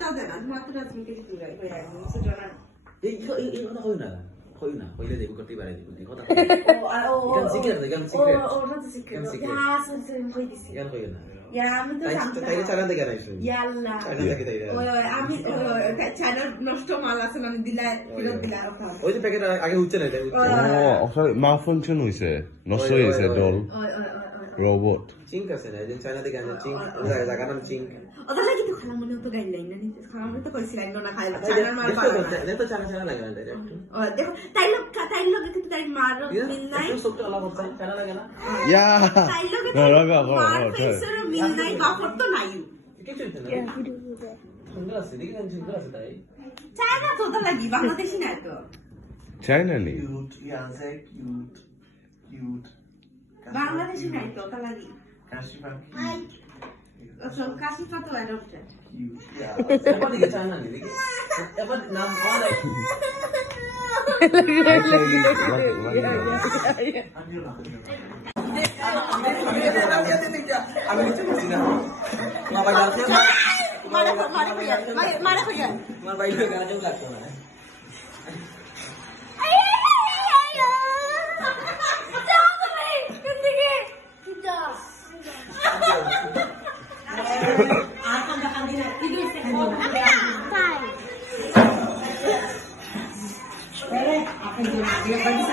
Tao na, maturas mo kasi tulay. Kaya mo sa Jonan. Ikan koy na. Koy le ko ti bare di ko ta. Oh, secret. not secret. Ya, so koy disi. Ikan koy na. Ya, আমি তো জানতাম। তাই চালান থেকে আইছো। ইয়াল্লা। চালান থেকে তাই। আমি চ্যানেল নষ্ট মাল আছে মানে দিলা ফেরত দিলা ওই যে প্যাকেট আগে উঠছে না এটা sorry malfunction হইছে নষ্ট হইছে ডল রোবট চিঙ্ক আছে না যে চায়না থেকে আনছে চিঙ্ক জায়গা নাম চিঙ্ক ওটা লাগি তো খালা মনে তো গাইডলাইন না নিতে খালা মনে তো কইছিলেন না খাইলা চায়নার মাল পাওয়া না তো চায়না লাগে না ডাইরেক্ট দেখো তাই লোক কিন্তু তাই মার মিল নাই সবটা আলাদা হচ্ছে চায়না লাগে না ইয়া তাই লোক রাগা ফেসের মিল নাই বাফর তো নাই কিছু না সুন্দর আছে দেখি না সুন্দর আছে তাই চায়না তো তো লাগি বাংলাদেশি না তো চাইনা নি Cute, yeah, say cute. Bangladeshi নাই তো তা লাগি Kashifa সব কাশিফা তো অ্যাডপ্টেড cute, yeah. এবার দিকে চায়না নি দেখি এবার নাম বল আমি নিচে বসি না বাবা যাচ্ছে মারে কইয়া আমার বাইরে গাড়ি লাগতো না Apa